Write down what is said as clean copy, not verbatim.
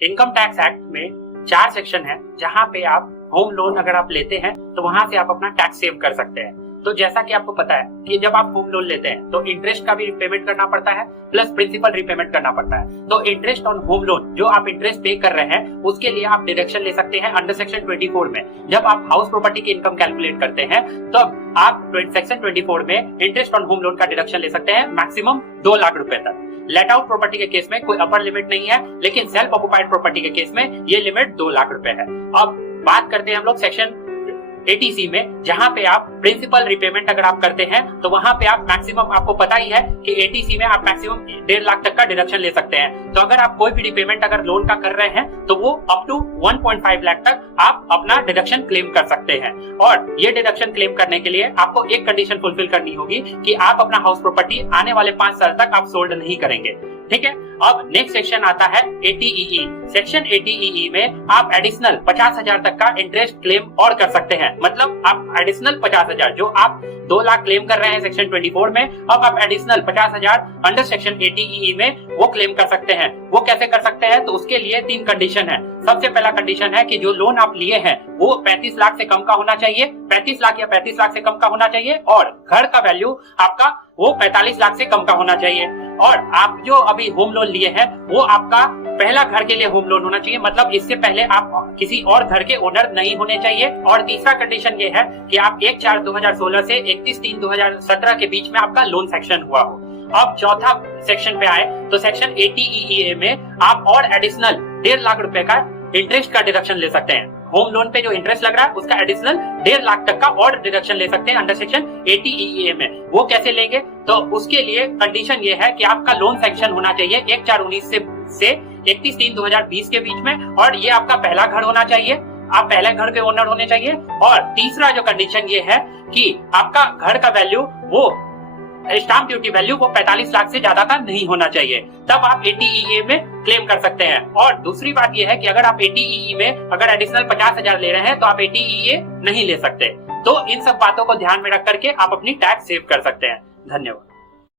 Income tax act में 4 section है जहां पे आप होम लोन अगर आप लेते हैं तो वहां से आप अपना टैक्स सेव कर सकते हैं। तो जैसा कि आपको पता है कि जब आप होम लोन लेते हैं तो इंटरेस्ट का भी रिपेमेंट करना पड़ता है प्लस प्रिंसिपल रिपेमेंट करना पड़ता है। तो इंटरेस्ट ऑन होम लोन जो आप इंटरेस्ट पे कर रहे हैं उसके लिए आप डिडक्शन ले सकते हैं अंडर सेक्शन 24 में। जब आप हाउस प्रॉपर्टी की इनकम कैलकुलेट करते हैं तब आप सेक्शन 24 में इंटरेस्ट ऑन होम लोन का डिडक्शन ले सकते हैं मैक्सिमम 2 लाख रुपए तक। लेट आउट प्रॉपर्टी के केस में कोई अपर लिमिट नहीं है, लेकिन सेल्फ ऑक्युपाइड प्रॉपर्टी के केस में ये लिमिट 2 लाख रुपए है। अब बात करते हैं हम लोग सेक्शन 80C में, जहां पे आप प्रिंसिपल रिपेमेंट अगर आप करते हैं तो वहां पे आप मैक्सिमम, आपको पता ही है कि 80C में आप मैक्सिमम 1.5 लाख तक का डिडक्शन ले सकते हैं। तो अगर आप कोई भी रिपेमेंट अगर लोन का कर रहे हैं तो वो अप टू 1.5 लाख तक आप अपना डिडक्शन क्लेम कर सकते हैं। और ये डिडक्शन क्लेम करने के लिए आपको एक कंडीशन फुलफिल करनी होगी कि आप अपना हाउस प्रॉपर्टी आने वाले 5 साल तक आप सोल्ड नहीं करेंगे। ठीक है। अब नेक्स्ट सेक्शन आता है 80EE। सेक्शन 80EE में आप एडिशनल 50,000 तक का इंटरेस्ट क्लेम और कर सकते हैं। मतलब आप एडिशनल 50,000 जो आप 2 लाख क्लेम कर रहे हैं सेक्शन 24 में, अब आप एडिशनल 50,000 अंडर सेक्शन 80EE में वो क्लेम कर सकते हैं। वो कैसे कर सकते हैं? तो उसके लिए 3 कंडीशन है। सबसे पहला कंडीशन है कि जो लोन आप लिए हैं वो 35 लाख से कम का होना चाहिए, 35 लाख या 35 लाख से कम का होना चाहिए, और घर का वैल्यू आपका वो 45 लाख से कम का होना चाहिए। और आप जो अभी होम लोन लिए हैं वो आपका पहला घर के लिए होम लोन होना चाहिए, मतलब इससे पहले आप किसी और घर के ओनर नहीं होने चाहिए। और तीसरा कंडीशन ये है कि आप 1/4/2016 से 31/3/2017 के बीच में आपका लोन सेक्शन हुआ हो। अब चौथा सेक्शन पे आए तो सेक्शन 80EE में आप और एडिशनल 1.5 लाख रुपए का इंटरेस्ट का डिडक्शन ले सकते हैं। होम लोन पे जो इंटरेस्ट लग रहा है उसका एडिशनल 1.5 लाख तक का और डिडक्शन ले सकते हैं अंडर सेक्शन 80EE में। वो कैसे लेंगे? तो उसके लिए कंडीशन ये है कि आपका लोन सेक्शन होना चाहिए 1/4/19 से 31/3/2020 के बीच में, और ये आपका पहला घर होना चाहिए, आप पहले घर के ओनर होने चाहिए। और तीसरा जो कंडीशन ये है कि आपका घर का वैल्यू वो स्टाम्प ड्यूटी वैल्यू वो 45 लाख से ज्यादा का नहीं होना चाहिए, तब आप 80EE में क्लेम कर सकते हैं। और दूसरी बात यह है कि अगर आप 80EE में अगर एडिशनल 50,000 ले रहे हैं तो आप 80EE नहीं ले सकते। तो इन सब बातों को ध्यान में रख करके आप अपनी टैक्स सेव कर सकते हैं। धन्यवाद।